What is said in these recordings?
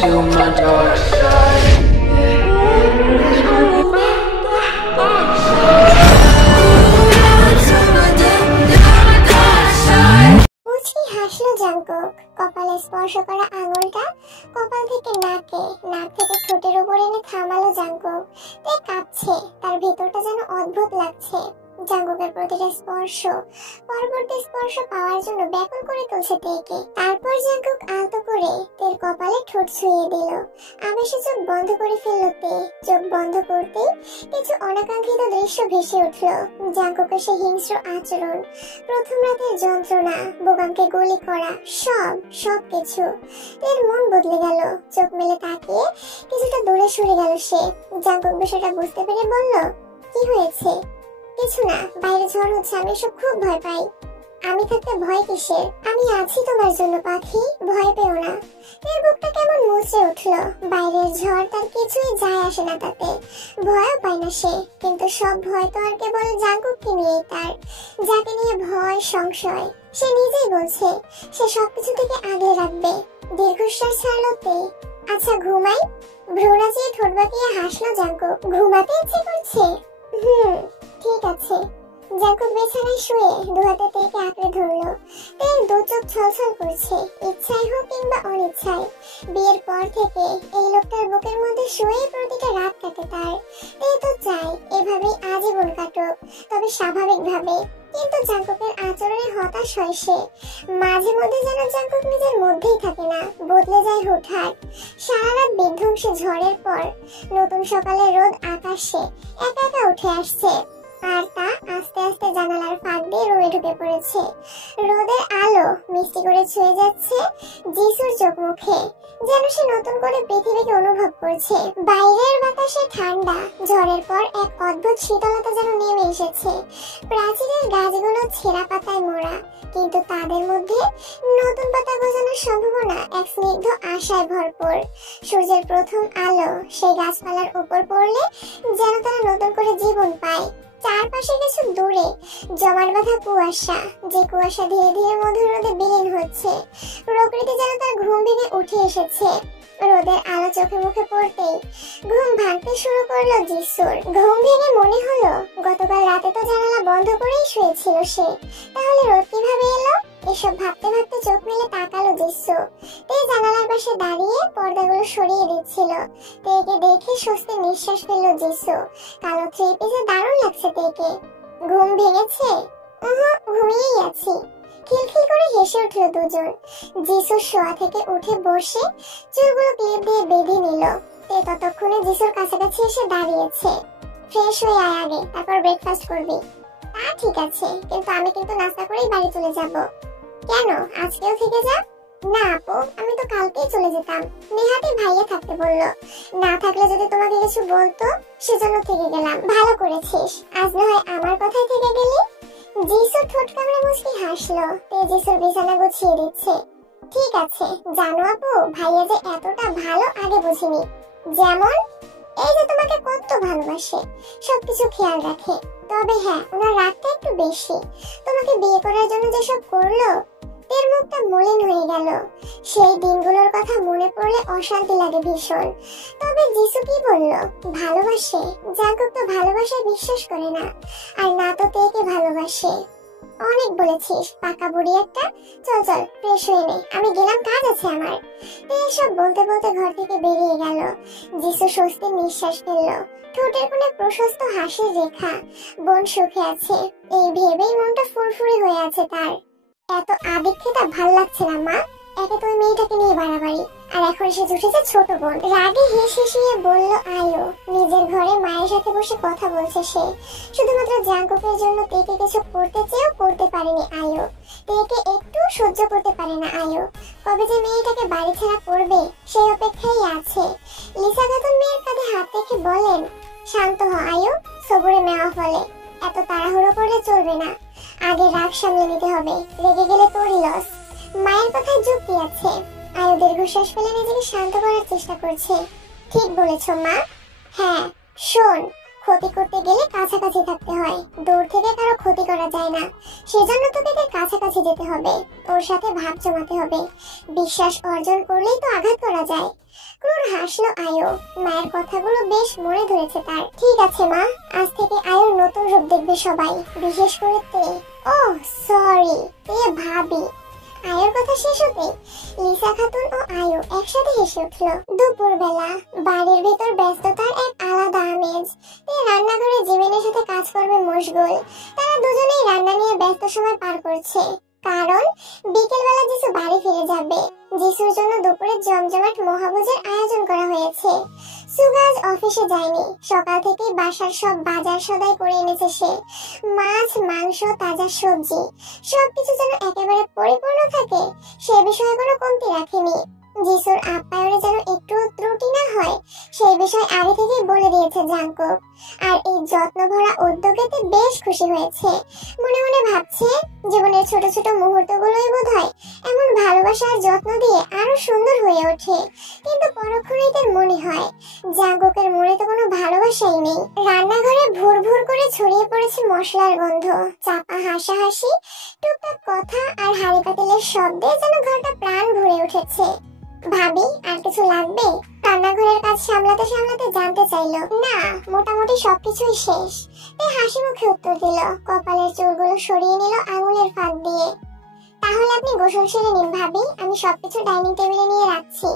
to my dark side. মুচকি হাসলো Jungkook. কপালে স্পর্শ করা আঙুলটা কপাল থেকে নাকে, নাক থেকে ঠোঁটের উপর এনে থামালো জাঙ্কুক। তে কাঁপছে, তার ভেতরটা যেন অদ্ভুত লাগছে। জাঙ্কুকের প্রতিটা স্পর্শ পরবর্তী স্পর্শ পাওয়ার জন্য ব্যাকুল করে তুলছে তেকে। তারপর জাঙ্কুক আলতো করে তের কপালে ঠোঁট ছুঁয়ে দিল। আবেশে চোখ বন্ধ করে ফেলল তে। চোখ বন্ধ করতেই কিছু অনাকাঙ্ক্ষিত দৃশ্য ভেসে উঠল। জাঙ্কুকের সে হিংস্র আচরণ, প্রথম রাতের যন্ত্রণা, বোগামকে গুলি করা, সব কিছু। তের মন বদলে গেল। চোখ মেলে তাকিয়ে কিছুটা দূরে সরে গেল সে। জাঙ্কুক বিষয়টা বুঝতে পেরে বলল, কি হয়েছে? কিছু না, বাইরে ঝড় হচ্ছে, আমি সব খুব ভয় পাই। আমি থাকতে ভয় কিসের? আমি আছি তোমার জন্য পাখি, ভয় পেও না। এর বুকটা কেমন মুচড়ে উঠল। বাইরের ঝড় তার কিছুই যায় আসে না তাতে, ভয়ও পায় না সে। কিন্তু সব ভয় তো আর কেবল জাঙ্কুককে নিয়েই তার, যাকে নিয়ে ভয় সংশয়। সে নিজেই বলছে সে সবকিছু থেকে আগলে রাখবে। দীর্ঘশ্বাস ছাড়লো তে। আচ্ছা ঘুমাই? ভ্রুরাজিয়ে ঠোঁট বাঁকিয়ে হাসলো জাঙ্কুক। ঘুমাতে ইচ্ছে করছে? ঠিক আছে। জাঙ্কুক বিছানায় শুয়ে দুহাতে তেকে আঁকড়ে ধরলো। তের দু চোখ ছলছল করছে, ইচ্ছাই হোক কিংবা অনিচ্ছায়। বিয়ের পর থেকে এই লোকটার বুকের মধ্যে শুয়ে প্রতিটা রাত কাটে তার। তে তো চায় এভাবেই আজীবন কাটুক, তবে স্বাভাবিক ভাবে। কিন্তু জাঙ্কুকের আচরণে হতাশ হয় সে। মাঝে মধ্যে যেন জাঙ্কুক নিজের মধ্যেই থাকে না, বদলে যায় হুটহাট। সারা রাত বিধ্বংসী ঝড়ের পর নতুন সকালে রোদ আকাশে একা একা উঠে আসছে, আর তা আস্তে আস্তে জানালার ফাঁক দিয়ে রুমে ঢুকে পড়েছে। রোদের আলো মিষ্টি করে ছুঁয়ে যাচ্ছে যিশুর চোখ মুখে, যেন সে নতুন করে পৃথিবীকে অনুভব করছে। বাইরের বাতাসে ঠান্ডা, ঝড়ের পর এক অদ্ভুত শীতলতা যেন নেমে এসেছে। প্রাচীরের গাছগুলো ছেঁড়া পাতায় মোড়া, কিন্তু তাদের মধ্যে নতুন পাতা গজানোর সম্ভাবনা এক স্নিগ্ধ আশায় ভরপুর। সূর্যের প্রথম আলো সেই গাছপালার উপর পড়লে যেন তারা নতুন করে জীবন পায়। চারপাশে কিছু দূরে জমাট বাঁধা কুয়াশা, যে কুয়াশা ধীরে ধীরে মধুর রোদে বিলীন হচ্ছে। প্রকৃতি যেন তার ঘুম ভেঙে উঠে এসেছে। রোদের আলো চোখে মুখে পড়তেই ঘুম ভাঙতে শুরু করলো যিশুর। ঘুম ভেঙে মনে হলো গতকাল রাতে তো জানালা বন্ধ করেই শুয়েছিল সে, তাহলে রোদ কিভাবে এলো? এসব ভাবতে ভাবতে চোখ মেলে তাকালো যিশু। তে জানালার পাশে দাঁড়িয়ে পর্দাগুলো সরিয়ে দিচ্ছিল। তেকে দেখে স্বস্তির নিঃশ্বাস ফেলল যিশু। কালো থ্রি পিসে দারুণ লাগছে তেকে। ঘুম ভেঙেছে? ঘুমিয়েই আছি। খিলখিল করে হেসে উঠল দুজন। যিশু শোয়া থেকে উঠে বসে চুলগুলো ক্লিপ দিয়ে বেঁধে নিল। তে ততক্ষণে যিশুর কাছাকাছি এসে দাঁড়িয়েছে। ফ্রেশ হয়ে আয় আগে, তারপর ব্রেকফাস্ট করবি। তা ঠিক আছে, কিন্তু আমি কিন্তু নাস্তা করেই বাড়ি চলে যাব। কেন, আজকেও থেকে যা। না আপু, আমি তো কালকেই চলে যেতাম। নেহাতি ভাইয়া থাকতে বললো, না থাকলে যদি তোমাকে কিছু বলতো সেজন্য থেকে গেলাম। ভালো করেছিস, আজ না হয় আমার কথাই থেকে গেলি। যিশু ঠোঁট কামড়ে মুচকি হাসলো। তে যিশুর বিছানা গুছিয়ে দিচ্ছে। ঠিক আছে, জানো আপু, ভাইয়া যে এতটা ভালো আগে বুঝিনি। যেমন? এই যে তোমাকে কত ভালোবাসে, সবকিছু খেয়াল রাখে। তবে হ্যাঁ, ওনার রাগটা একটু বেশি। তোমাকে বিয়ে করার জন্য যেসব করলো, তের মুখটা মলিন হয়ে গেল। সেই দিনগুলোর কথা মনে পড়লে অশান্তি লাগে ভীষণ। তবে যিশু কি বলল? ভালোবাসে? জাঙ্কুক তো ভালোবাসায় বিশ্বাস করে না, আর না তো তেকে ভালোবাসে। অনেক বলেছিস, পাকা বুড়ি একটা। চল চল, ফ্রেশ হয়ে নে, আমি গেলাম, কাজ আছে আমার। তে এসব বলতে বলতে ঘর থেকে বেরিয়ে গেল। যিশু স্বস্তির নিঃশ্বাস ফেলল। ঠোঁটের কোণে প্রশস্ত হাসির রেখা। বোন সুখে আছে, এই ভেবেই মনটা ফুরফুরে হয়ে আছে তার। এত আদিক্ষেতা ভাল লাগছে না মা। একে তো ওই মেয়েটাকে নিয়ে বাড়াবাড়ি, আর এখন এসে জুটেছে ছোট বোন। রাগে হেসে বলল আলো। নিজের ঘরে মায়ের সাথে বসে কথা বলছে সে। শুধুমাত্র জাঙ্কুকের জন্য তেকে কিছু করতে চেয়েও করতে পারেনি আলো। তেকে একটু সহ্য করতে পারে না আলো। কবে যে মেয়েটাকে বাড়ি ছাড়া করবে সেই অপেক্ষাই আছে। লিসা খাতুন মেয়ের কাঁধে হাত রেখে বলেন, শান্ত হ আয়ু, সবুরে মেওয়া ফলে। এত তাড়াহুড়ো করলে চলবে না, আগে রাগ সামলে নিতে হবে। রেগে গেলে তোরই লস। মায়ের কথায় যুক্তি আছে। আয়ু দীর্ঘশ্বাস ফেলে নিজেকে শান্ত করার চেষ্টা করছে। ঠিক বলেছ মা। হ্যাঁ শোন, ক্ষতি করতে গেলে কাছাকাছি থাকতে হয়, দূর থেকে কারো ক্ষতি করা যায় না। সেজন্য তোকে তার কাছাকাছি যেতে হবে, ওর সাথে ভাব জমাতে হবে। বিশ্বাস অর্জন করলেই তো আঘাত করা যায়। ক্রুর হাসলো আয়ু। মায়ের কথাগুলো বেশ মনে ধরেছে তার। ঠিক আছে মা, আজ থেকে আয়ুর নতুন রূপ দেখবে সবাই, বিশেষ করে তে। ও সরি, তে ভাবি। আয়ুর কথা শেষ হতে লিসা খাতুন ও আয়ু একসাথে হেসে উঠল। দুপুরবেলা বাড়ির ভেতর ব্যস্ততার এক আলাদা আমেজ। তে রান্নাঘরে জিমিনের সাথে কাজকর্মে মশগুল। তারা দুজনেই রান্না নিয়ে ব্যস্ত সময় পার করছে, কারণ বিকেলবেলা যিশু বাড়ি ফিরে যাবে। যিশুর জন্য দুপুরে জমজমাট মহাভোজের আয়োজন করা হয়েছে। সুগা আজ অফিসে যায়নি, সকাল থেকেই বাসার সব বাজার সদাই করে এনেছে সে। মাছ, মাংস, তাজা সবজি, সবকিছু যেন একেবারে পরিপূর্ণ থাকে, সে বিষয়ে কোনো কমতি রাখেনি। যিশুর আপ্যায়নে যেন একটু ত্রুটি না হয়, সেই বিষয় আগে থেকেই বলে দিয়েছে জাঙ্কুক। আর এই যত্ন ভরা উদ্যোগেতে বেশ খুশি হয়েছে। মনে মনে ভাবছে, জীবনের ছোট ছোট মুহূর্তগুলোই বোধহয় এমন ভালোবাসা আর যত্ন দিয়ে আরো সুন্দর হয়ে ওঠে। কিন্তু পরক্ষণেই তার মনে হয় জাঙ্কুকের মনে তো কোনো ভালোবাসাই নেই। রান্নাঘরে ভুর ভুর করে ছড়িয়ে পড়েছে মশলার গন্ধ, চাপা হাসাহাসি, টুকটাক কথা আর হাঁড়ি পাতিলের শব্দে যেন ঘরটা প্রাণ ভরে উঠেছে। ভাবি, আর কিছু লাগবে? রান্নাঘরের কাজ সামলাতে সামলাতে জানতে চাইলো। না, মোটামুটি সবকিছুই শেষ। এই হাসি মুখে উত্তর দিল, কপালের চুলগুলো সরিয়ে নিল আঙুলের ফাঁক দিয়ে। তাহলে আপনি গোসল সেরে নিন ভাবি, আমি সবকিছু ডাইনিং টেবিলে নিয়ে রাখছি।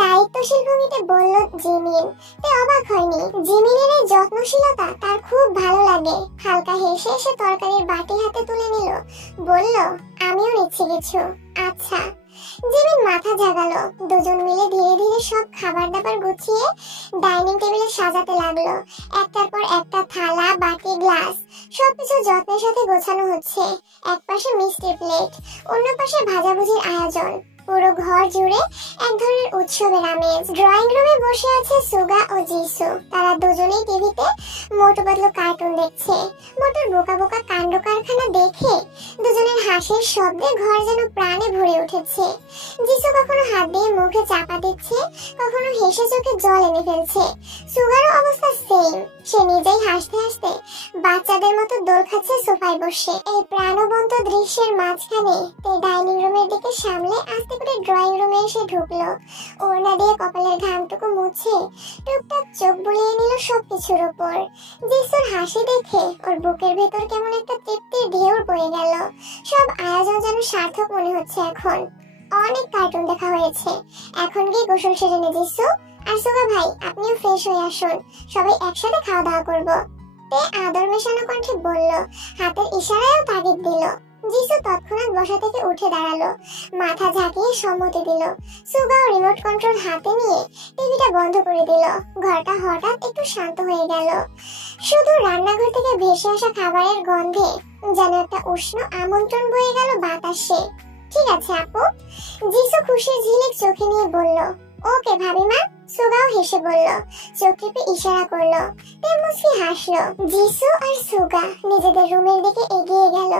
দায়িত্বশীল ভঙ্গিতে বলল জিমিন। তে অবাক হয়নি, জিমিনের এই যত্নশীলতা তার খুব ভালো লাগে। হালকা হেসে সে তরকারির বাটি হাতে তুলে নিল, বলল, আমিও নিচ্ছি কিছু। আচ্ছা। জিমিন মাথা জাগালো। দুজন মিলে ধীরে ধীরে সব খাবার দাবার গুছিয়ে ডাইনিং টেবিলে সাজাতে লাগলো। একটার পর একটা থালা, বাটি, গ্লাস সবকিছু যত্নের সাথে গোছানো হচ্ছে। এক পাশে মিষ্টির প্লেট, অন্য পাশে ভাজাভুজির আয়োজন। পুরো ঘর জুড়ে এক ধরনের উৎসবের আমেজ। ড্রয়িং রুমে বসে আছে সুগা ও যিশু। তারা দুজনেই টিভিতে মোটু পাতলু কার্টুন দেখছে। মোটুর বোকা বোকা কাণ্ড কারখানা দেখে দুজনের হাসির শব্দে ঘর যেন প্রাণে ভরে উঠেছে। যিশু কখনো হাত দিয়ে মুখে চাপা দিচ্ছে, কখনো হেসে চোখে জল এনে ফেলছে। সুগারও অবস্থা সেম, সে নিজেই হাসতে হাসতে বাচ্চাদের মতো দোল খাচ্ছে সোফায় বসে। এই প্রাণবন্ত দৃশ্যের মাঝখানে তে ডাইনিং রুমের দিকে সামলে আস্তে করে ড্রয়িং রুমে এসে ঢুকলো। ওড়না দিয়ে কপালের ঘামটুকু মুছে টুকটাক চোখ বুলিয়ে নিল সবকিছুর উপর। যিশুর হাসি দেখে ওর বুকের ভেতর কেমন একটা তৃপ্তির ঢেউর বয়ে গেল। সব আয়োজন যেন সার্থক মনে হচ্ছে এখন। অনেক কার্টুন দেখা হয়েছে, এখন গিয়ে গোসল সেরে নে যিশু। আর সুগা ভাই, আপনিও ফ্রেশ হয়ে আসুন, সবাই একসাথে খাওয়া দাওয়া করবো। তে আদর মেশানো কণ্ঠে বলল, হাতের ইশারায়ও তাগিদ দিল। যিশু তৎক্ষণাৎ বসা থেকে উঠে দাঁড়ালো, মাথা ঝাঁকিয়ে সম্মতি দিল। সুগাও রিমোট কন্ট্রোল হাতে নিয়ে টিভিটা বন্ধ করে দিল। ঘরটা হঠাৎ একটু শান্ত হয়ে গেল। শুধু রান্নাঘর থেকে ভেসে আসা খাবারের গন্ধে যেন একটা উষ্ণ আমন্ত্রণ বয়ে গেল বাতাসে। ঠিক আছে আপু, যিশু খুশির ঝিলিক চোখে নিয়ে বলল। ওকে ভাবিমা। সুগাও হেসে বলল, চোখ টিপে ইশারা করলো। তে মুচকি হাসলো। যিশু আর সুগা নিজেদের রুমের দিকে এগিয়ে গেল,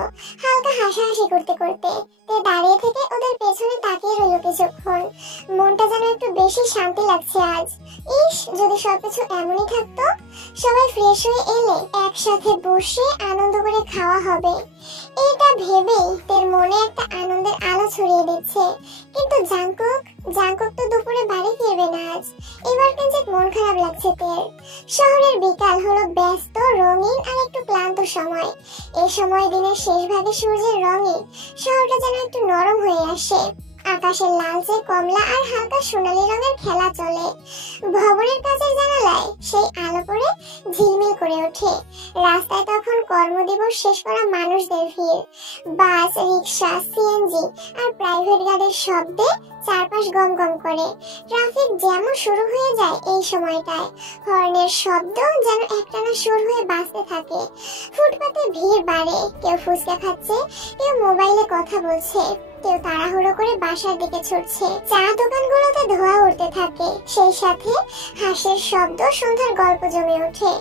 হালকা হাসাহাসি করতে করতে। তে দাঁড়িয়ে থেকে ওদের পেছনে তাকিয়ে রইল কিছুক্ষণ। মনটা যেন একটু বেশি শান্তি লাগছে আজ। ইস, যদি সবকিছু এমনই থাকতো, সবাই ফ্রেশ হয়ে এলে একসাথে বসে আনন্দ করে খাওয়া হবে। এটা ভেবেই তের মনে একটা আনন্দের আলো ছড়িয়ে দিচ্ছে। কিন্তু জাঙ্কুক তো দুপুরে বাড়ি ফিরবে না আজ। এবার কিন্তু মন খারাপ লাগছে তের। শহরের বিকাল হলো ব্যস্ত, রঙিন আর একটু ক্লান্ত সময়। এই সময় দিনের শেষ ভাগে সূর্যের রঙে শহরটা যেন একটু নরম হয়ে আসে। আকাশের লালচে, কমলা আর হালকা সোনালী রঙের খেলা চলে। ভবনের কাছের জানালায় সেই আলো পড়ে ঝিলমিল করে ওঠে। রাস্তায় তখন কর্মদিবস শেষ করা মানুষদের ভিড়। বাস, রিক্সা, সিএনজি আর প্রাইভেট গাড়ির শব্দে চারপাশ গম গম করে। ট্রাফিক জ্যামও শুরু হয়ে যায় এই সময়টায়। হর্নের শব্দ যেন একটানা সুর হয়ে বাজতে থাকে। ফুটপাতে ভিড় বাড়ে, কেউ ফুচকা খাচ্ছে, কেউ মোবাইলে কথা বলছে। কেউ তাড়াহুড়ো করে বাসার দিকে ছুটছে। চা দোকানগুলোতে ধোঁয়া উঠতে থাকে, সেই সাথে হাসির শব্দ, সন্ধ্যার গল্প জমে ওঠে।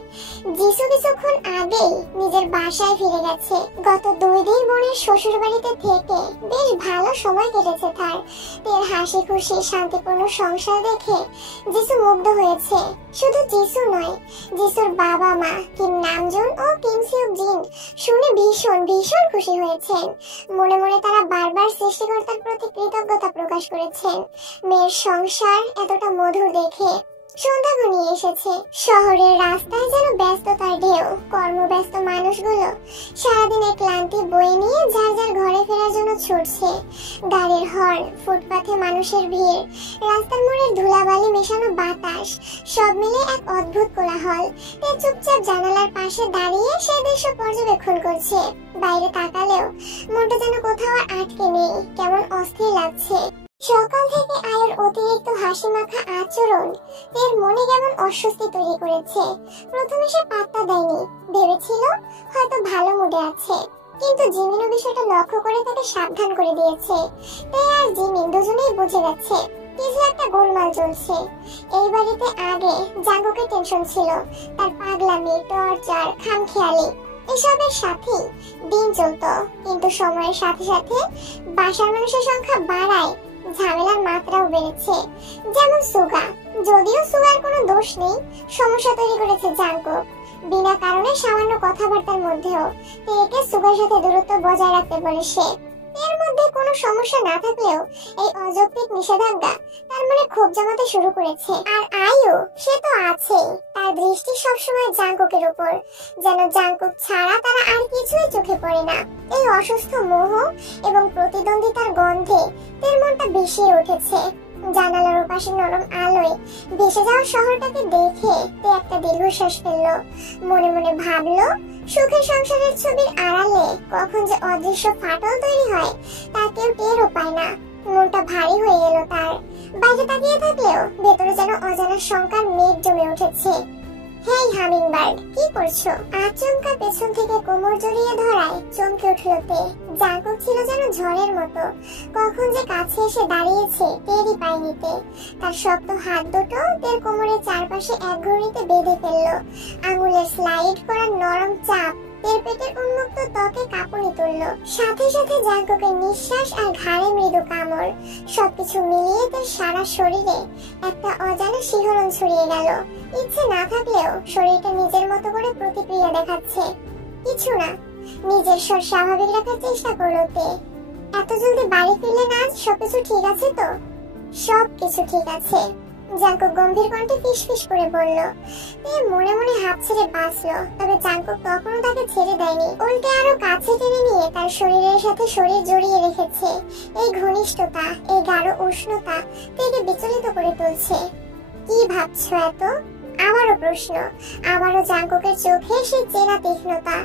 যিশু কিছুক্ষণ আগেই নিজের বাসায় ফিরে গেছে। গত 2 দিন বোনের শ্বশুর বাড়িতে থেকে বেশ ভালো সময় কেটেছে তার। তের হাসি খুশি শান্তিপূর্ণ সংসার দেখে যিশু মুগ্ধ হয়েছে। শুধু যিশু নয়, যিশুর বাবা মা কিম নামজুন ও কিম সিউক জিন শুনে ভীষণ ভীষণ খুশি হয়েছেন। মনে মনে তারা বারবার সৃষ্টিকর্তার প্রতি কৃতজ্ঞতা প্রকাশ করেছেন মেয়ের সংসার এতটা মধুর দেখে। সন্ধ্যা ঘনিয়ে এসেছে। শহরের রাস্তায় যেন ব্যস্ততার ঢেউ। কর্মব্যস্ত মানুষগুলো সারাদিনের ক্লান্তি বয়ে নিয়ে যার যার ঘরে ফেরার জন্য ছুটছে। গাড়ির হর্ন, ফুটপাথে মানুষের ভিড়, রাস্তার মোড়ের ধুলাবালি মেশানো বাতাস, সব মিলে এক অদ্ভুত কোলাহল। তে চুপচাপ জানালার পাশে দাঁড়িয়ে সেই দৃশ্য পর্যবেক্ষণ করছে। বাইরে তাকালেও মনটা যেন কোথাও আটকে নেই, কেমন অস্থির লাগছে। সকাল থেকে আয়ের অতিরিক্ত হাসি মাখা আচরণ এর মনে কেমন অস্বস্তি তৈরি করেছে। প্রথমে সে পাত্তা দেয়নি, ভেবেছিল হয়তো ভালো মুডে আছে, কিন্তু জিমিনও বিষয়টা লক্ষ্য করে তাকে সাবধান করে দিয়েছে। তাই আর জিমিন দুজনেই বুঝে গেছে কিছু একটা গোলমাল চলছে। এই বাড়িতে আগে জাঙ্গুকের টেনশন ছিল, তার পাগলামি, টর্চার, খামখেয়ালি এসবের সাথেই দিন চলতো। কিন্তু সময়ের সাথে সাথে বাসার মানুষের সংখ্যা বাড়ায়, ঝামেলার মাত্রাও বেড়েছে। যেমন সুগা, যদিও সুগার কোনো দোষ নেই, সমস্যা তৈরি করেছে জাঙ্কুক। বিনা কারণে সামান্য কথাবার্তার মধ্যেও তেকে সুগার সাথে দূরত্ব বজায় রাখতে বলে সে। এর মধ্যে কোনো সমস্যা না থাকলেও এই অযৌক্তিক নিষেধাজ্ঞা তার মনে ক্ষোভ জমাতে শুরু করেছে। আর আয়ু, সে তো আছেই, তার দৃষ্টি সবসময় জাঙ্কুকের উপর, যেন জাঙ্কুক ছাড়া তারা আর কিছুই চোখে পড়ে না। এই অসুস্থ মোহ এবং প্রতিদ্বন্দ্বিতার গন্ধে তার মনটা বিষিয়ে উঠেছে। জানালার ওপাশে নরম আলোয় ভেসে যাওয়া শহরটাকে দেখে তে একটা দীর্ঘশ্বাস ফেললো। মনে মনে ভাবলো, সুখের সংসারের ছবির আড়ালে কখন যে অদৃশ্য ফাটল তৈরি হয় তা কেউ টেরও পায় না। মনটা ভারী হয়ে গেল তার। বাইরে তাকিয়ে থাকলেও ভেতরে যেন অজানা শঙ্কার মেঘ জমে উঠেছে। হেই হামিংবার্ড, কি করছো? আচমকা পেছন থেকে কোমর জড়িয়ে ধরায় চমকে উঠল তে। জাঙ্কুক ছিল যেন ঝড়ের মতো, কখন যে কাছে এসে দাঁড়িয়েছে টেরই পায়নি তে। তার শক্ত হাত দুটো তের কোমরের চারপাশে এক ঘড়িতে বেঁধে ফেললো। আঙুলের স্লাইড করার নরম চাপ তের পেটের উন্মুক্ত ত্বকে কাঁপুনি তুলল। সাথে সাথে জাঙ্কুকের নিঃশ্বাস আর ঘাড়ে মৃদু কামড়, সবকিছু মিলিয়ে তার সারা শরীরে একটা অজানা শিহরণ ছড়িয়ে গেল। ইচ্ছে না থাকলেও শরীরটা নিজের মতো করে প্রতিক্রিয়া দেখাচ্ছে। কিছু না, নিজের স্বর স্বাভাবিক রাখার চেষ্টা করলো তে। এত জলদি বাড়ি ফিরলেন আজ? সবকিছু ঠিক আছে তো? সবকিছু ঠিক আছে, জাঙ্কুক গম্ভীর কণ্ঠে ফিসফিস করে বলল। মনে মনে হাত ছেড়ে বাঁচলো, তবে জাঙ্কুক কখনো তাকে ছেড়ে দেয়নি, উল্টে আরো কাছে টেনে নিয়ে তার শরীরের সাথে শরীর জড়িয়ে রেখেছে। এই ঘনিষ্ঠতা, এই গাঢ় উষ্ণতা তাকে বিচলিত করে তুলছে। কি ভাবছো এত? আবারও প্রশ্ন, আবারও জাঙ্কুকের চোখে সেই চেনা তীক্ষ্ণতা।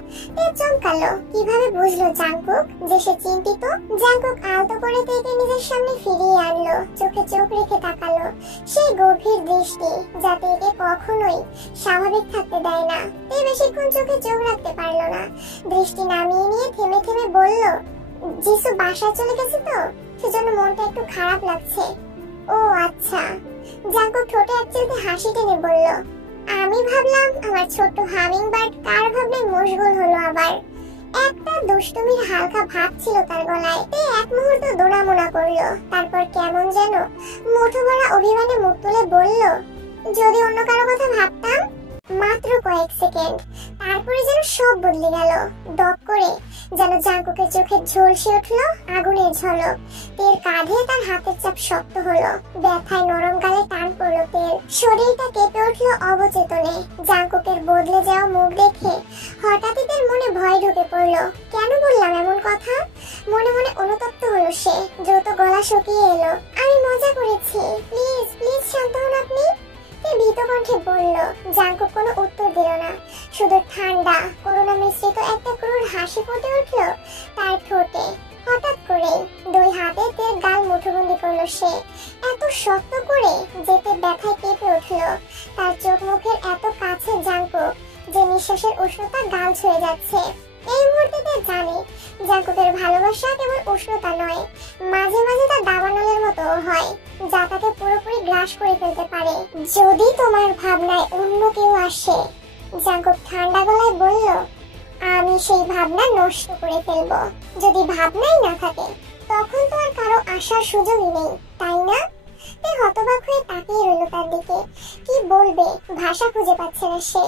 চমকালো, কিভাবে বুঝলো জাঙ্কুক যে সে চিন্তিত? জাঙ্কুক আলতো করে তেকে নিজের সামনে ফিরিয়ে আনলো, চোখে চোখ রেখে তাকালো। সেই গভীর দৃষ্টি যা তেকে কখনোই স্বাভাবিক থাকতে দেয় না। তে বেশিক্ষণ চোখে চোখ রাখতে পারলো না, দৃষ্টি নামিয়ে নিয়ে থেমে থেমে বলল, যিশু বাসায় চলে গেছে তো, সেজন্য মনটা একটু খারাপ লাগছে। ও আচ্ছা। জাঙ্কুক ঠোঁটে এক চিলতে হাসি টেনে বলল, আমি ভাবলাম আমার ছোট্ট হামিংবার্ড কার ভাবলে মশগুল হলো আবার। একটা দুষ্টুমির হালকা ভাব ছিল তার গলায়। এক মুহূর্ত দোনামোনা করলো, তারপর কেমন যেন মুঠো ভরা অভিমানে মুখ তুলে বলল, যদি অন্য কারো কথা ভাবতাম। মাত্র কয়েক সেকেন্ড, তারপরে যেন সব বদলে গেল। দপ করে যেন জাঙ্কুকের চোখে ঝলসে উঠলো আগুনের ঝলক। তের কাঁধে তার হাতের চাপ শক্ত হলো, ব্যথায় নরম গালে টান পড়লো তের। শরীরটা কেঁপে উঠলো অবচেতনে। জাঙ্কুকের বদলে যাওয়া মুখ দেখে হঠাৎই তের মনে ভয় ঢুকে পড়লো। কেন বললাম এমন কথা? মনে মনে অনুতপ্ত হলো সে, দ্রুত গলা শুকিয়ে এলো। আমি মজা করেছি, প্লিজ প্লিজ শান্ত হন আপনি, ভীত কণ্ঠে বলল। জাঙ্কুক কোনো উত্তর দিল না, শুধু ঠান্ডা করুণা মিশ্রিত একটা ক্রূর হাসি ফুটে উঠলো তার ঠোঁটে। হঠাৎ করে দুই হাতে তের গাল মুঠোবন্দি করলো সে, এত শক্ত করে যেতে ব্যথায় কেঁপে উঠলো। তার চোখ মুখের এত কাছে জাঙ্কুক যে নিঃশ্বাসের উষ্ণতা গাল ছুঁয়ে যাচ্ছে। এই মুহূর্তে জানে জাঙ্কুকের ভালোবাসা কেবল উষ্ণতা নয়, মাঝে মাঝে তা দাবানলের মতো হয়, যা তাকে পুরোপুরি গ্রাস করে ফেলতে পারে যদি তোমার ভাবনায় অন্য কেউ আসে। জাঙ্কুক ঠান্ডা গলায় বলল, আমি সেই ভাবনা নষ্ট করে ফেলবো। যদি ভাবনাই না থাকে তখন তো আর কারো আসার সুযোগই নেই, তাই না? তে হতবাক হয়ে তাকিয়ে রইল তার দিকে। কি বলবে, ভাষা খুঁজে পাচ্ছে না সে।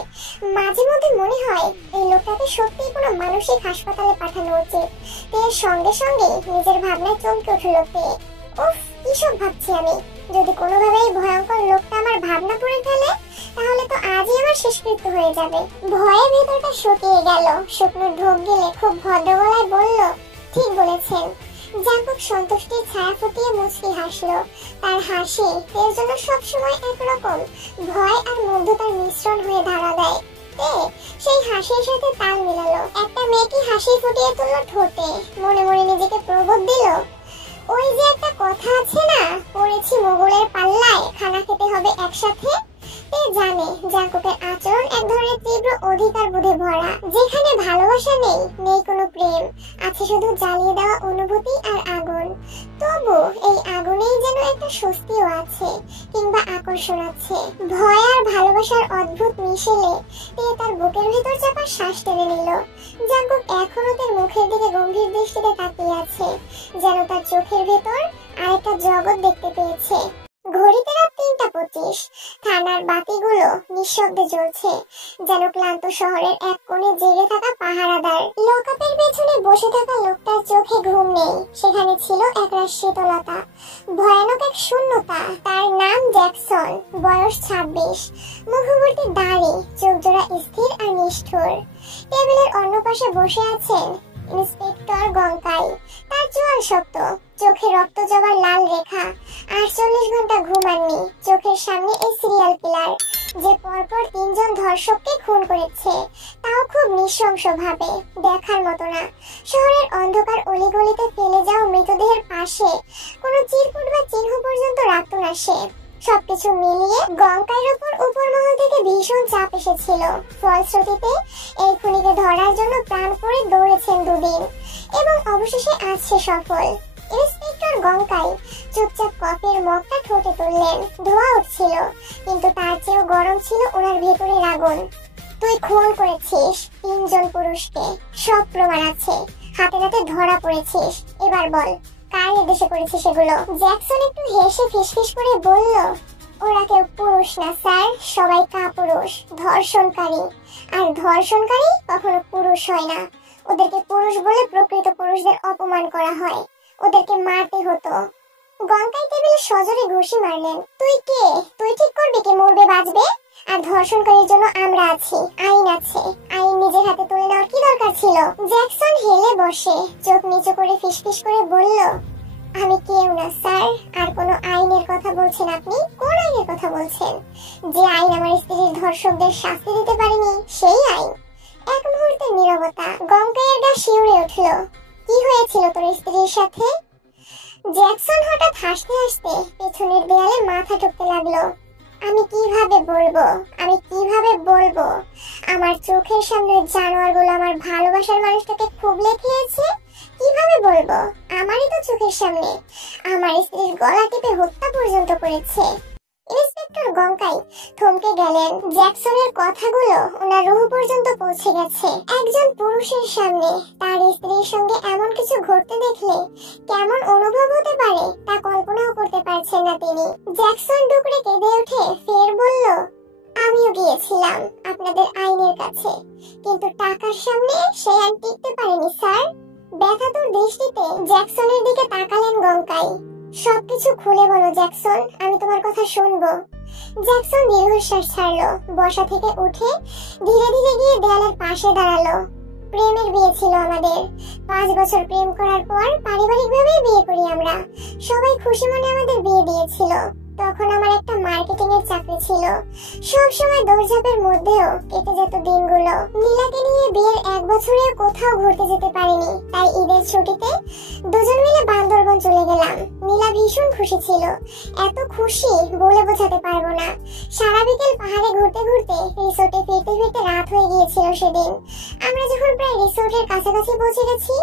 মাঝে মধ্যে মনে হয় এই লোকটাকে সত্যিই কোনো মানসিক হাসপাতালে পাঠানো উচিত। তে সঙ্গে সঙ্গে নিজের ভাবনায় চমকে উঠল তে। উফ, কি সব ভাবছি আমি! যদি কোনোভাবে এই ভয়ঙ্কর লোকটা আমার ভাবনা পড়ে ফেলে তাহলে তো আজই আমার শেষকৃত্য হয়ে যাবে। ভয়ে ভেতরটা শুকিয়ে গেল। শুকনো ঢোক গেলে খুব ভদ্র গলায় বলল, ঠিক বলেছেন। জাঙ্কুক সন্তুষ্টির ছায়া ফুটিয়ে মুচকি হাসলো। তার হাসি এর জন্য সবসময় একরকম ভয় আর মুগ্ধতার মিশ্রণ হয়ে ধরা দেয়। সেই হাসির সাথে তাল মিলালো। একটা মেয়ে কি হাসি ফুটিয়ে তুললো ঠোঁটে, মনে মনে নিজেকে প্রবোধ দিল, ওই যে একটা কথা আছে না, পড়েছি মোগলের পাল্লায়, খানা খেতে হবে একসাথে। জানে জাঙ্কুকের আচরণ এক ধরনের তীব্র অধিকার বোধে ভরা, যেখানে ভালোবাসা নেই, নেই কোনো প্রেম, আছে শুধু জ্বালিয়ে দেওয়া অনুভূতি আর আগুন। তবু এই আগুনেই যেন একটা স্বস্তিও আছে, কিংবা আকর্ষণ আছে। ভয় আর ভালোবাসার অদ্ভুত মিশেলে তার বুকের ভেতর চাপা শ্বাস টেনে নিল। জাঙ্কুক এখনো তার মুখের দিকে গম্ভীর দৃষ্টিতে তাকিয়ে আছে, যেন তার চোখের ভেতর আরেকটা জগৎ দেখতে পেয়েছে। ঘড়িতে রাত ৩:২৫। থানার বাতিগুলো নিঃশব্দে জ্বলছে, যেন ক্লান্ত শহরের এক কোণে জেগে থাকা পাহারাদার। লকআপের পেছনে বসে থাকা লোকটার চোখে ঘুম নেই, সেখানে ছিল একরাশ শীতলতা, ভয়ানক এক শূন্যতা। তার নাম জ্যাকসন, বয়স ২৬, মুখভর্তি দাড়ি, চোখ জোড়া স্থির আর নিষ্ঠুর। টেবিলের অন্য পাশে বসে আছেন ইন্সপেক্টর গংকাই। তার চোয়াল শক্ত, চোখে রক্ত জবার লাল রেখা। ৪৮ ঘন্টা ঘুমাননি। চোখের সামনে এই সিরিয়াল কিলার, যে পরপর ৩ জন ধর্ষককে খুন করেছে, তাও খুব নৃশংস ভাবে, দেখার মতো না। শহরের অন্ধকার অলিগলিতে ফেলে যাওয়া মৃতদেহের পাশে কোনো চিরকুট বা চিহ্ন পর্যন্ত রাখত না সে। সবকিছু মিলিয়ে গংকাইয়ের উপর মহল থেকে ভীষণ চাপ এসেছিল। ফলশ্রুতিতে এই খুনিকে ধরার জন্য প্রাণপণে দৌড়েছেন ২ দিন, এবং অবশেষে আজ সে সফল। ইন্সপেক্টর গংকাই চুপচাপ কফির মগটা ঠোঁটে তুললেন। ধোঁয়া উঠছিল, কিন্তু তার চেয়েও গরম ছিল ওনার ভেতরের আগুন। তুই খুন করেছিস ৩ জন পুরুষকে, সব প্রমাণ আছে, হাতে নাতে ধরা পড়েছিস। এবার বল, কার নির্দেশে করেছিস সেগুলো? জ্যাকসন একটু হেসে ফিসফিস করে বলল, ওরা কেউ পুরুষ না স্যার, সবাই কাপুরুষ, ধর্ষণকারী। আর ধর্ষণকারী কখনো পুরুষ হয় না। ওদেরকে পুরুষ বলে প্রকৃত পুরুষদের অপমান করা হয়, ওদেরকে মারতে হতো। গংকাই টেবিলে সজোরে ঘুষি মারলেন। তুই কে? তুই ঠিক করবি কে মরবে বাঁচবে? আর ধর্ষণকারীর জন্য আমরা আছি, আইন আছে। আইন নিজের হাতে তুলে নেওয়ার কি দরকার ছিল? জ্যাকসন হেলে বসে চোখ নিচু করে ফিসফিস করে বলল, আমি কেউ না স্যার। আর কোন আইনের কথা বলছেন আপনি? কোন আইনের কথা বলছেন? যে আইন আমার স্ত্রীর ধর্ষকদের শাস্তি দিতে পারেনি, সেই আইন। এক মুহূর্তের নীরবতা। গংকাইয়ের গা শিউরে উঠল। কি হয়েছিল তোর স্ত্রীর সাথে? জ্যাকসন হঠাৎ হাসতে হাসতে পেছনের দেয়ালে মাথা ঠুকতে লাগলো। আমি কিভাবে বলবো, আমি কিভাবে বলবো? আমার চোখের সামনে জানোয়ারগুলো আমার ভালোবাসার মানুষটাকে খুবলে খেয়েছে। কিভাবে বলবো? আমারই তো চোখের সামনে আমার স্ত্রীর গলা টিপে হত্যা পর্যন্ত করেছে। ইন্সপেক্টর গংকাই থমকে গেলেন। জ্যাকসনের কথাগুলো ওনার রুহ পর্যন্ত পৌঁছে গেছে। একজন পুরুষের সামনে তার স্ত্রীর সঙ্গে এমন কিছু ঘটতে দেখলে কেমন অনুভব হতে পারে তা কল্পনাও করতে পারছেন না তিনি। জ্যাকসন ডুকরে কেঁদে উঠে ফের বলল, আমিও গিয়েছিলাম আপনাদের আইনের কাছে, কিন্তু টাকার সামনে সে আর টিকতে পারেনি স্যার। ব্যথাতুর দৃষ্টিতে জ্যাকসনের দিকে তাকালেন গংকাই। সবকিছু খুলে বলো জ্যাকসন, আমি তোমার কথা শুনবো। জ্যাকসন দীর্ঘশ্বাস ছাড়লো। বসা থেকে উঠে ধীরে ধীরে গিয়ে দেয়ালের পাশে দাঁড়ালো। প্রেমের বিয়ে ছিল আমাদের। 5 বছর প্রেম করার পর পারিবারিকভাবে বিয়ে করি আমরা। সবাই খুশি মনে আমাদের বিয়ে দিয়েছিল। তখন আমার একটা মার্কেটিং এর চাকরি ছিল। সব সময় দৌড়ঝাঁপের মধ্যেও কেটে যেত দিনগুলো। নীলাকে নিয়ে বিয়ের 1 বছরেও কোথাও ঘুরতে যেতে পারিনি, তাই ঈদের ছুটিতে দুজন মিলে বান্দরবন চলে গেলাম। নীলা ভীষণ খুশি ছিল, এত খুশি বলে বোঝাতে পারবো না। সারা বিকেল পাহাড়ে ঘুরতে ঘুরতে রিসোর্টে ফিরতে ফিরতে রাত হয়ে গিয়েছিল সেদিন। আমরা যখন প্রায় রিসোর্টের কাছাকাছি পৌঁছে গেছি,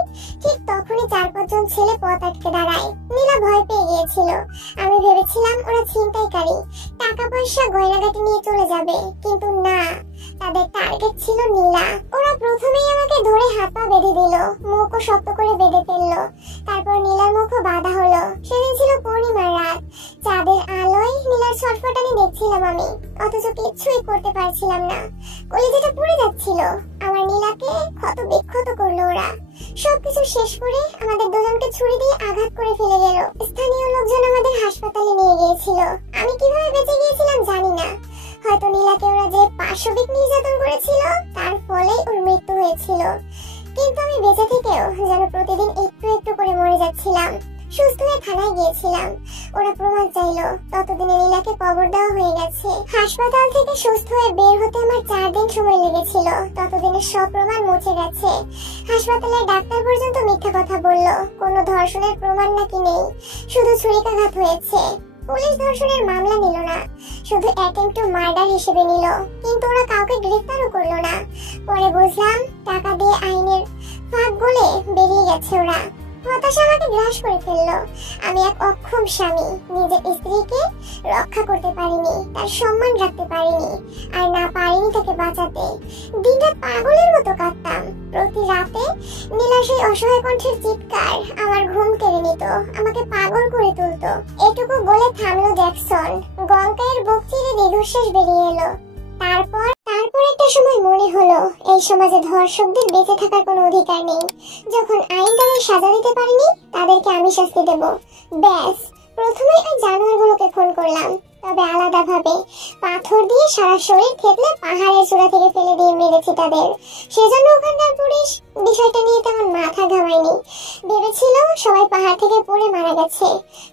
ঠিক তখনই 4-5 জন ছেলে পথ আটকে দাঁড়ায়। নীলা ভয় পেয়ে গিয়েছিল। আমি ভেবেছিলাম ওরা ছিনতাইকারী, টাকা পয়সা গয়নাগাটি নিয়ে চলে যাবে, কিন্তু না, তাদের টার্গেট ছিল নীলা। ওরা প্রথমেই আমাকে ধরে হাত পা বেঁধে দিল, মুখও শক্ত করে বেঁধে ফেললো। তারপর নীলার মুখও বাঁধা হলো। সেদিন ছিল পূর্ণিমার রাত। চাঁদের আলোয় নীলার ছটফটানি দেখছিলাম আমি, অথচ কিছুই করতে পারছিলাম না। কলিজাটা পুড়ে যাচ্ছিল। আমার নীলাকে ক্ষত বিক্ষত করলো ওরা। সবকিছু শেষ করে আমাদের দুজনকে ছুরি দিয়ে আঘাত করে ফেলে গেল। স্থানীয় লোকজন আমাদের হাসপাতালে নিয়ে গিয়েছিল। আমি কিভাবে বেঁচে গিয়েছিলাম জানি না। হয়তো নীলাকে ওরা যে পাশবিক নির্যাতন করেছিল তার ফলেই ওর মৃত্যু হয়েছিল। কিন্তু আমি বেঁচে থেকেও যেন প্রতিদিন একটু একটু করে মরে যাচ্ছিলাম। সুস্থ হয়ে থানায় গিয়েছিলাম। ওরা প্রমাণ চাইলো, ততদিনে নীলাকে কবর দেওয়া হয়ে গেছে। হাসপাতাল থেকে সুস্থ হয়ে বের হতে আমার 4 দিন সময় লেগেছিল। ততদিনে সব প্রমাণ মুছে গেছে। হাসপাতালের ডাক্তার পর্যন্ত মিথ্যা কথা বললো, কোনো ধর্ষণের প্রমাণ নাকি নেই, শুধু ছুরিকাঘাত হয়েছে। পুলিশ ধর্ষণের মামলা নিল না, শুধু অ্যাটেম্পট টু মার্ডার হিসেবে নিল। কিন্তু ওরা কাউকে গ্রেফতারও করলো না। পরে বুঝলাম টাকা দিয়ে আইনের ফাঁক গলে বেরিয়ে গেছে ওরা। হতাশা আমাকে গ্রাস করে ফেললো। আমি এক অক্ষম স্বামী, নিজের স্ত্রীকে রক্ষা করতে পারিনি, তার সম্মান রাখতে পারিনি, আর না পারিনি তাকে বাঁচাতে। দিনরাত পাগলের মতো কাঁদতাম। প্রতি রাতে নীলার সেই অসহায় কণ্ঠের চিৎকার আমার ঘুম কেড়ে নিত, আমাকে পাগল করে তুলতো। এটুকু বলে থামলো জ্যাকসন। গঙ্গায়ের বুক চিরে দীর্ঘশ্বাস বেরিয়ে এলো। তারপর একটা সময় মনে হলো এই সমাজে ধর্ষকদের বেঁচে থাকার কোনো অধিকার নেই। যখন আইন তাদের সাজা দিতে পারেনি, তাদেরকে আমি শাস্তি দেব। ব্যাস, প্রথমেই ওই জানোয়ারগুলোকে খুন করলাম, তবে আলাদাভাবে। পাথর দিয়ে সারা শরীর থেতলে পাহাড়ের চূড়া থেকে ফেলে দিয়ে মেরেছি তাদের। সেজন্য ওখানকার পুলিশ বিষয়টা নিয়ে তেমন মাথা ঘামায়নি। ভেবেছিল সবাই পাহাড় থেকে পড়ে মারা গেছে,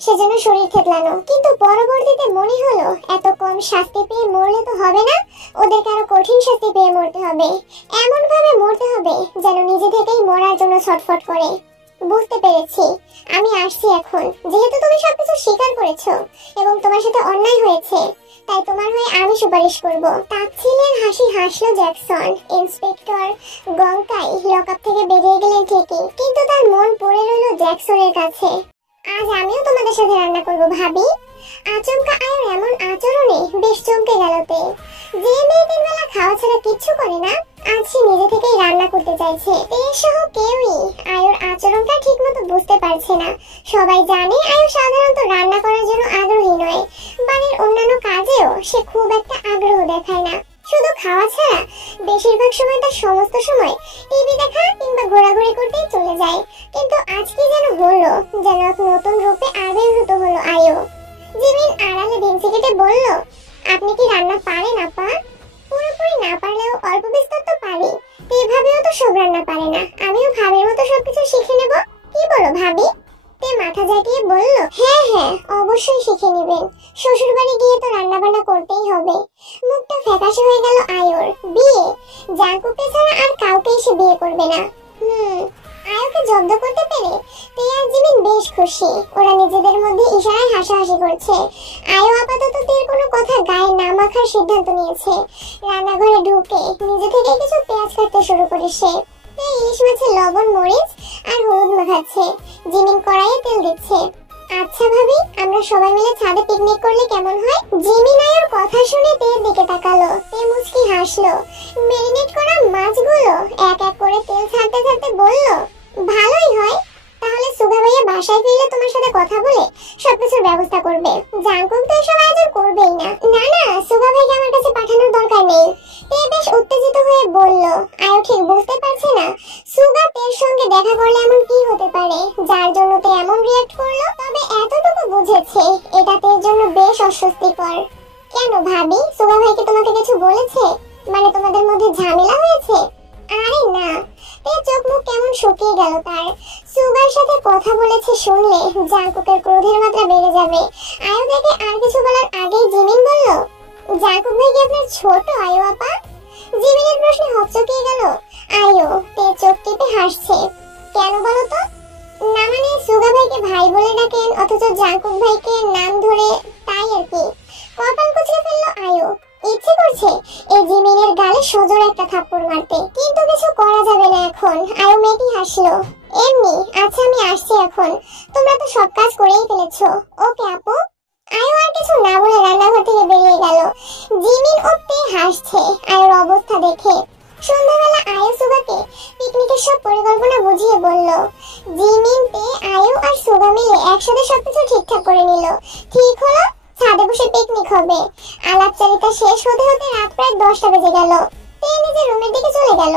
সেজন্য শরীর থেতলানো। কিন্তু পরবর্তীতে মনে হলো এত কম শাস্তি পেয়ে মরলে তো হবে না, ওদেরকে আরো কঠিন শাস্তি পেয়ে মরতে হবে। এমন ভাবে মরতে হবে যেন নিজে থেকেই মরার জন্য ছটফট করে। বুঝতে পেরেছি, আমি আসছি এখন। যেহেতু তুমি সবকিছু স্বীকার করেছো এবং তোমার সাথে অন্যায় হয়েছে, তাই তোমার হয়ে আমি সুপারিশ করব। তাচ্ছিলের হাসি হাসলো জ্যাকসন। ইন্সপেক্টর গঙ্কাই লকআপ থেকে বেরিয়ে গেলেন ঠিকই, কিন্তু তার মন পড়ে রইল জ্যাকসনের কাছে। আজ আমিও তোমাদের সাথে রান্না করব ভাবি। আচমকা আয়ুর এমন আচরণে বেশ চমকে গেল তে। যে মেয়ে 3 বেলা খাওয়া ছাড়া কিচ্ছু করে না, আজ সে নিজে থেকেই রান্না করতে চাইছে। তে সহ কেউই আয়ুর আচরণটা ঠিক মতো বুঝতে পারছে না। সবাই জানে আয়ু সাধারণত রান্না করার জন্য আগ্রহী নয়, বাড়ির অন্যান্য কাজেও সে খুব একটা আগ্রহ দেখায় না। শুধু খাওয়া ছাড়া বেশিরভাগ সময় তার সমস্ত সময় টিভি দেখা কিংবা ঘোরাঘুরি করতেই চলে যায়। কিন্তু আজ কি যেন হলো, যেন এক নতুন রূপে আবির্ভূত হলো আয়ু। জিমিন আড়ালে ভেঙচি কেটে বলল, আপনি কি রান্না পারেন আপা? পুরোপুরি না পারলেও অল্প বিস্তর তো পারি। এভাবেও তো সব রান্না পারে না, আমিও ভাবির মতো সবকিছু শিখে নেব। কি বলো ভাবি? তে মাথা ঝাঁকিয়ে বলল, হ্যাঁ হ্যাঁ, অবশ্যই শিখে নেবেন। শ্বশুর বাড়ি গিয়ে তো রান্না বান্না করতেই হবে। মুখটা ফ্যাকাশে হয়ে গেল আয়ুর। বিয়ে? জাঙ্কুকে ছাড়া আর কাউকে সে বিয়ে করবে না। আয়ুকে জব্দ করতে পেরে তে আর জিমিন বেশ খুশি। ওরা নিজেদের মধ্যে ইশারায় হাসাহাসি করছে। আয়ু আপাতত তের কোনো কথা গায়ে না মাখার সিদ্ধান্ত নিয়েছে। রান্নাঘরে ঢুকে নিজে থেকে কিছু পেঁয়াজ কাটতে শুরু করে সে। ইলিশ মাছের লবণ, মরিচ আর হলুদ মাখাচ্ছে। জিমিন কড়াইয়ে তেল দিচ্ছে। আচ্ছা ভাবি, আমরা সবাই মিলে ছাদে পিকনিক করলে কেমন হয়? জিমিন আয়ুর কথা শুনে তের দিকে তাকালো। তে মুচকি হাসলো। মেরিনেট করা মাছগুলো এক এক করে তেল ছাড়তে ছাড়তে বলল, ভালোই হয়। তাহলে সুগা ভাইয়া বাসায় ফিরলে তোমার সাথে কথা বলে সবকিছুর ব্যবস্থা করবে। জাঙ্কুক তো এসব আয়োজন করবেই না। না না, সুগা ভাইকে আমার কাছে পাঠানোর দরকার নেই। তে বেশ উত্তেজিত হয়ে বলল। আয়ু ঠিক বুঝতে পারছে না সুগা তের সঙ্গে দেখা করলে এমন কি হতে পারে যার জন্য তে এমন রিঅ্যাক্ট করলো। তবে এতটুকু বুঝেছে এটা তের জন্য বেশ অস্বস্তিকর। কেন ভাবি, সুগা ভাইকে তোমাকে কিছু বলেছে? মানে তোমাদের মধ্যে ঝামেলা হয়েছে? আরে না। তে চোখ মুখ কেমন শুকিয়ে গেল তার। সুগার সাথে কথা বলেছে শুনলে জাঙ্কুকের ক্রোধের মাত্রা বেড়ে যাবে। আয়ু দেখে আর কিছু বলার আগেই জিমিন বলল, জাঙ্কুক ভাই কি আপনার ছোট আয়ু আপা? জিমিনের প্রশ্নে হকচকিয়ে গেল আয়ু। তে চোখ টিপে হাসছে। কেন বলো তো? না মানে সুগা ভাইকে ভাই বলে ডাকেন অথচ জাঙ্কুক ভাইকে নাম ধরে, তাই আর কি। কপাল কুঁচকে ফেললো আয়ু। ইচ্ছে করছে এই জিমিনের গালে সজোরে একটা থাপ্পড় মারতে, কিন্তু কিছু করা যাবে না এখন। আয়ু মেয়েটি হাসলো। এমনি, আচ্ছা আমি আসছি এখন, তোমরা তো সব কাজ করেই ফেলেছো। ওকে আপু। আয়ু আর কিছু না বলে রান্নাঘর থেকে বেরিয়ে গেল। জিমিন উঠতে হাসছে আয়ুর অবস্থা দেখে। সন্ধ্যাবেলা আয়ু সুগাকে পিকনিকের সব পরিকল্পনা বুঝিয়ে বলল। জিমিন, তে, আয়ু আর সুগা মিলে একসাথে সবকিছু ঠিকঠাক করে নিল। ঠিক হলো, ছাদে বসে পিকনিক হবে। আলাপচারিতা শেষ হতে হতে রাত প্রায় 10টা বেজে গেল। তে নিজের রুমের দিকে চলে গেল।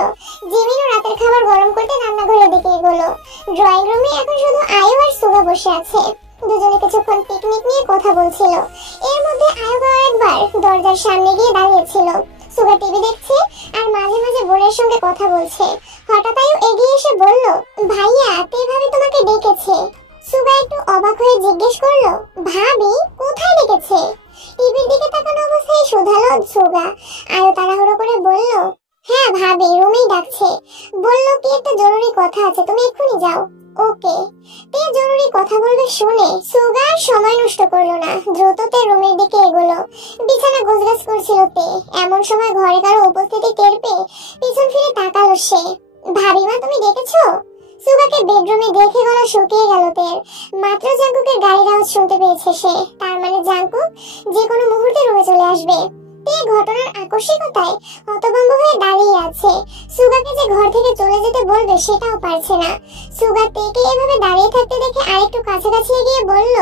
জিমিনও রাতের খাবার গরম করতে রান্নাঘরের দিকে এগোলো। ড্রয়িং রুমে এখন শুধু আয়ু আর সুগা বসে আছে। দুজনে কিছুক্ষণ পিকনিক নিয়ে কথা বলছিল। এর মধ্যে আয়ু একবার দরজার সামনে গিয়ে দাঁড়িয়েছিল। সুগা টিভি দেখছে আর মাঝে মাঝে বোনের সঙ্গে কথা বলছে। হঠাৎ আয়ু এগিয়ে এসে বলল, ভাইয়া তে ভাবি তোমাকে ডেকেছে। সুগা একটু অবাক হয়ে জিজ্ঞেস করলো, ভাবি কোথায় ডেকেছে? টিভির দিকে তাকানো অবস্থায় শুধালো সুগা। আয়ু তাড়াহুড়ো করে বলল, হ্যাঁ ভাবি রুমেই ডাকছে, বললো কি একটা জরুরি কথা আছে, তুমি এক্ষুনি যাও। ওকে। তে জরুরি কথা বলবে শুনে সুগা সময় নষ্ট করলো না, দ্রুত তে রুমের দিকে এগোলো। বিছানা গোছগাছ করছিল তে। এমন সময় ঘরে কারো উপস্থিতি টের পেয়ে পিছন ফিরে তাকালো সে। ভাবিমা তুমি ডেকেছো? সুগাকে বেডরুমে দেখে গলা শুকিয়ে গেল তের। মাত্র জাঙ্কুকের গাড়ির আওয়াজ শুনতে পেয়েছে সে, তার মানে জাঙ্কুক যে কোনো মুহূর্তে রুমে চলে আসবে। তে ঘটনার আকস্মিকতায় হতভম্ব হয়ে দাঁড়িয়ে আছে। সুগাকে যে ঘর থেকে চলে যেতে বলবে সেটাও পারছে না। সুগা তেকে এভাবে দাঁড়িয়ে থাকতে দেখে আরেকটু কাছাকাছি এগিয়ে বলল,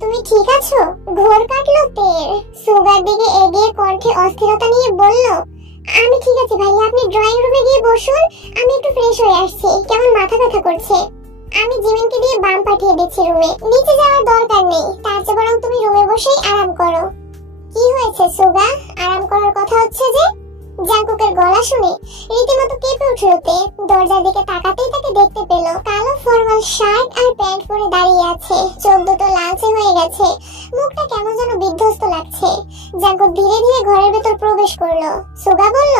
তুমি ঠিক আছো? ঘোর কাটলো তের। সুগার দিকে এগিয়ে কণ্ঠে অস্থিরতা নিয়ে বলল, আমি ঠিক আছি ভাইয়া, আপনি ড্রয়িং রুমে গিয়ে বসুন, আমি একটু ফ্রেশ হয়ে আসছি, কেমন মাথা ব্যথা করছে। আমি জিমিনকে দিয়ে বাম পাঠিয়ে দিচ্ছি রুমে, নিচে যাওয়ার দরকার নেই, তার চেয়ে বরং তুমি রুমে বসেই আরাম করো। কি হয়েছে সুগা, আরাম করার কথা হচ্ছে যে? জাঙ্কুকের গলা শুনে রীতিমতো কেঁপে উঠল তে। দরজার দিকে তাকাতেই তাকে দেখতে পেল কালো ফর্মাল শার্ট আর প্যান্ট পরে দাঁড়িয়ে আছে। চোখ দুটো লালচে হয়ে গেছে, মুখটা কেমন যেন বিধ্বস্ত লাগছে। জাঙ্কুক ধীরে ধীরে ঘরের ভেতর প্রবেশ করলো। সুগা বলল,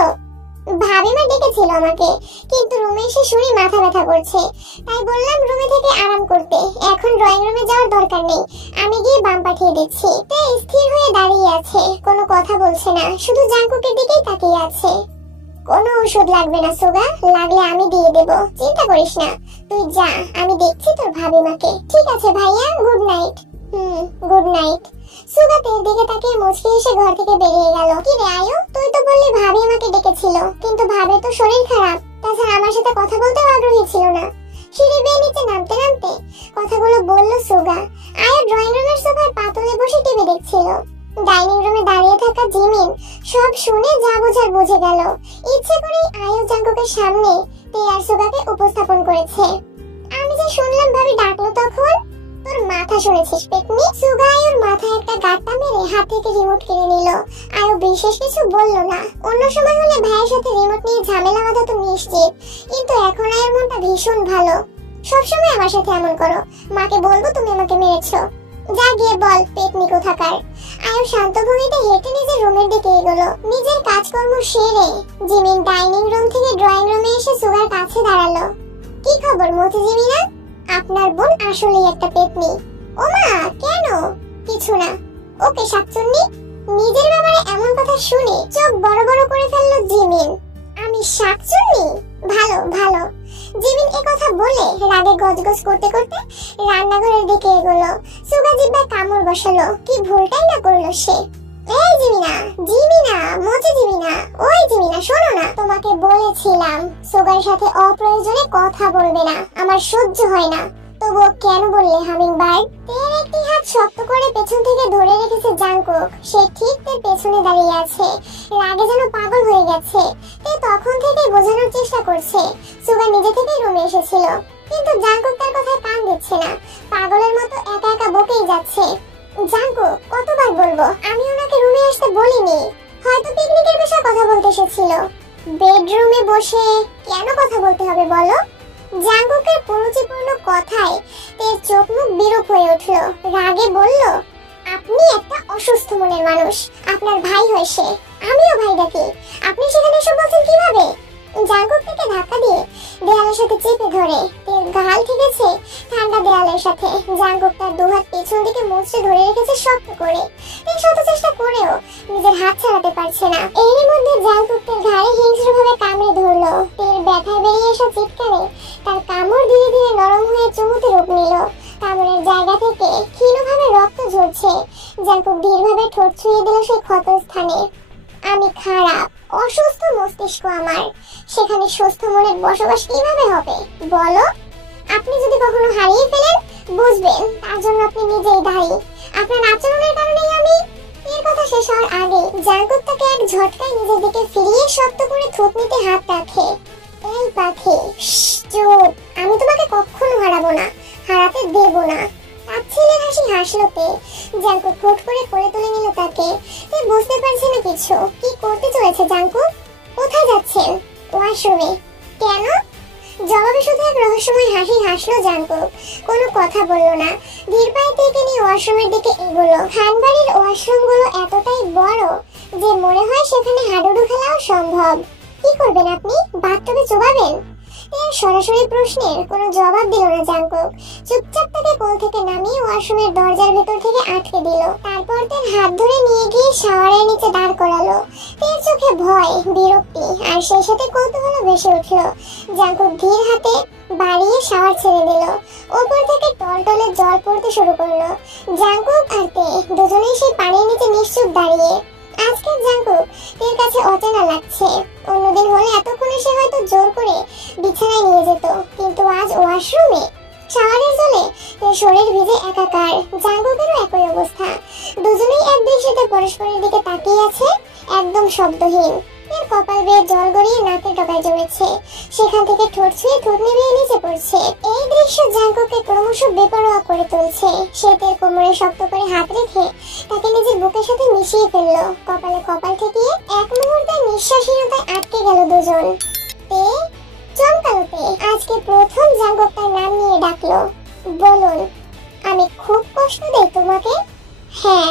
ভাবিমা ডেকেছিল আমাকে, কিন্তু রুমে এসে শুনি মাথা ব্যথা করছে, তাই বললাম রুমে থেকে আরাম করতে, এখন ড্রয়িং রুমে যাওয়ার দরকার নেই, আমি গিয়ে বাম পাঠিয়ে দিচ্ছি। তে স্থির হয়ে দাঁড়িয়ে আছে, কোনো কথা বলছে না, শুধু জাঙ্কুকের দিকেই তাকিয়ে আছে। কোনো ওষুধ লাগবে না সুগা, লাগলে আমি দিয়ে দেব, চিন্তা করিস না, তুই যা, আমি দেখছি তোর ভাবিমাকে। ঠিক আছে ভাইয়া, গুড নাইট। Good night. সুগা তের দিকে তাকিয়ে মুচকি এসে ঘর থেকে বেরিয়ে গেল। কি রে আয়ু, তুই তো বললি ভাবি আমাকে ডেকেছিল, কিন্তু ভাবির তো শরীর খারাপ, তাছাড়া আমার সাথে কথা বলতেও আগ্রহী ছিল না। সিঁড়ি বেয়ে নিচে নামতে নামতে কথাগুলো বলল সুগা। আয়ু ড্রয়িং রুমের সোফার পাতলে বসে টিভি দেখছিল। ডাইনিং রুমে দাঁড়িয়ে থাকা জিমিন সব শুনে যা বোঝার বুঝে গেল। ইচ্ছে করেই আয়ু জাঙ্কুকের সামনে তে আর সুগাকে উপস্থাপন করেছে। আমি যে শুনলাম ভাবি ডাকলো তখন, তোর মাথা শুনেছিস পেতনি? সুগা আয়ুর মাথায় একটা গাঁটটা মেরে হাত থেকে রিমোট কিনে নিল। আয়ু বিশেষ কিছু বলল না। অন্য সময় হলে ভাইয়ের সাথে রিমোট নিয়ে ঝামেলা বাঁধা তো নিশ্চিত, কিন্তু এখন আয়ুর মনটা ভীষণ ভালো। সবসময় আমার সাথে এমন করো, মাকে বলবো তুমি আমাকে মেরেছো। যা গিয়ে বল পেতনি কোথাকার। আয়ু শান্ত ভঙ্গিতে হেঁটে নিজের রুমের দিকে এগোলো। নিজের কাজকর্ম সেরে জিমিন ডাইনিং রুম থেকে ড্রয়িং রুমে এসে সুগার কাছে দাঁড়ালো। কি খবর মতি জিমিনা? আপনার বোন আসলেই একটা পেতনি। ওমা, কেন? কিছু না। ওকে শাকচুন্নি। নিজের ব্যাপারে এমন কথা শুনে চোখ বড় বড় করে ফেললো জিমিন। আমি শাকচুন্নি? ভালো ভালো। জিমিন এ কথা বলে রাগে গজগজ করতে করতে রান্নাঘরের দিকে এগোলো। সুগা জিহ্বায় কামড় বসালো, কি ভুলটাই না করলো সে। এই জিমিনা, জিমিনা, মতি জিমিনা, ওই জিমিনা শোনো না, তোমাকে বলেছিলাম সুগার সাথে অপ্রয়োজনে কথা বলবে না, আমার সহ্য হয় না। তবুও কেন বললে হামিংবার্ড? তের একটি হাত শক্ত করে পেছন থেকে ধরে রেখেছে জাঙ্কুক। সে ঠিক তের পেছনে দাঁড়িয়ে আছে, রাগে যেন পাগল হয়ে গেছে। তে তখন থেকে বোঝানোর চেষ্টা করছে সুগা নিজে থেকেই রুমে এসেছিল, কিন্তু জাঙ্কুক তার কথায় কান দিচ্ছে না, পাগলের মতো একা একা বকেই যাচ্ছে। জাঙ্কুক, কতবার বলবো, আমি ওনাকে রুমে আসতে বলিনি, হয়তো পিকনিকের বিষয়ে কথা বলতে এসেছিল। বেডরুমে বসে কেন কথা বলতে হবে বলো? জাঙ্কুকের পরিচিপূর্ণ কথায় তের চোখ মুখ বিরূপ হয়ে উঠল। রাগে বলল, আপনি একটা অসুস্থ মনের মানুষ, আপনার ভাই হয় সে, আমিও ভাই ডাকি, আপনি সেখানে এসব বলছেন কিভাবে? জাঙ্কুক থেকে ধাক্কা দিয়ে দেয়ালের সাথে চেপে ধরে তের গাল ঠিকেছে ঠান্ডা দেয়ালের সাথে। জাঙ্কুক তার দুহাত পেছন দিকে মুচড়ে ধরে রেখেছে শক্ত করে। ঠিক শত চেষ্টা করেও নিজের হাত ছাড়াতে পারছে না। এরই মধ্যে জাঙ্কুকের ঘাড়ে হিংস্রভাবে কামড়ে ধরলো। তীর ব্যথায় বেরিয়ে আসা চিৎকারে তার কামড় ধীরে ধীরে নরম হয়ে চুমুতে রূপ নিল। কামড়ের জায়গা থেকে ক্ষীণভাবে রক্ত ঝরছে। জাঙ্কুক ধীরভাবে ঠোঁট ছুঁয়ে দিল সেই ক্ষত স্থানে। আমি খারাপ, অসুস্থ মস্তিষ্ক আমার, সেখানে সুস্থ মনের বসবাস কিভাবে হবে বলো? আপনি যদি কখনো হারিয়ে ফেলেন বুঝবেন তার জন্য আপনি নিজেই দায়ী। আপনার আচরণের কারণেই আমি। এর কথা শেষ হওয়ার আগে জাঙ্কুক তাকে এক ঝটকায় নিজের দিকে ফিরিয়ে শক্ত করে থুতনিতে হাত রাখে। এই পাখি, চুপ, আমি তোমাকে কখনো হারাবো না, হারাতে দেব না। তার ছেলের হাসি হাসলো তে। জাঙ্কুক হুট করে কোলে তুলে নিল তাকে। তে বুঝতে পারছে না কিছু। কি করতে চলেছে জাঙ্কুক? কোথায় যাচ্ছেন? ওয়াশরুমে। কেন? জবাবে শুধু এক রহস্যময় হাসি হাসলো জাঙ্কুক। কোনো কথা বলল না। ধীর পায়ে থেকে নিয়ে ওয়াশরুমের দিকে এগোলো। খানবাড়ির ওয়াশরুমগুলো এতটাই বড় যে মনে হয় সেখানে হাডুডু খেলাও সম্ভব। কি করবেন আপনি? বাথটবে চুবাবেন? এর সরাসরি প্রশ্নের কোনো জবাব দিল না জাঙ্কুক। চুপচাপ তাকে কোল থেকে নামিয়ে ওয়াশরুমের দরজার ভেতর থেকে আটকে দিল। তারপর তার হাত ধরে নিয়ে গিয়ে শাওয়ারের নিচে দাঁড় করালো। তার চোখে ভয়, বিরক্তি আর সেই সাথে কৌতূহল ভেসে উঠল। জাঙ্কুক ধীর হাতে বাড়িয়ে শাওয়ার ছেড়ে দিল। ওপর থেকে টলটলে জল পড়তে শুরু করলো। জাঙ্কুক আর তে দুজনেই সেই পানির নিচে নিশ্চুপ দাঁড়িয়ে। আজকের জাঙ্কুক এর কাছে অচেনা লাগছে। অন্যদিন হলে এতক্ষণে সে হয়তো জোর করে বিছানায় নিয়ে যেত, কিন্তু আজ ওয়াশরুমে। শাওয়ারের জলে এর শরীর ভিজে একাকার। জাঙ্কুকেরও একই অবস্থা। দুজনেই এক দৃষ্টিতে পরস্পরের দিকে তাকিয়ে আছে, একদম শব্দহীন। এর কপাল বেয়ে জল গড়িয়ে নাকের ডগায় জমেছে। সেখান থেকে ঠোঁট ছুঁয়ে থুতনি বেয়ে নিচে পড়ছে। এই দৃশ্য জাঙ্কুককে ক্রমশ বেপরোয়া করে তুলছে। সে তের কোমরে শক্ত করে হাত রেখে তাকে নিজের বুকের সাথে মিশিয়ে ফেললো। কপালে কপাল ঠেকিয়ে এক মুহূর্তে নিঃশ্বাসহীনতায় আটকে গেল দুজন। তে চমকালো তে। আজকে প্রথম জাঙ্কুক তার নাম নিয়ে ডাকলো। বলুন, আমি খুব কষ্ট দেই তোমাকে? হ্যাঁ।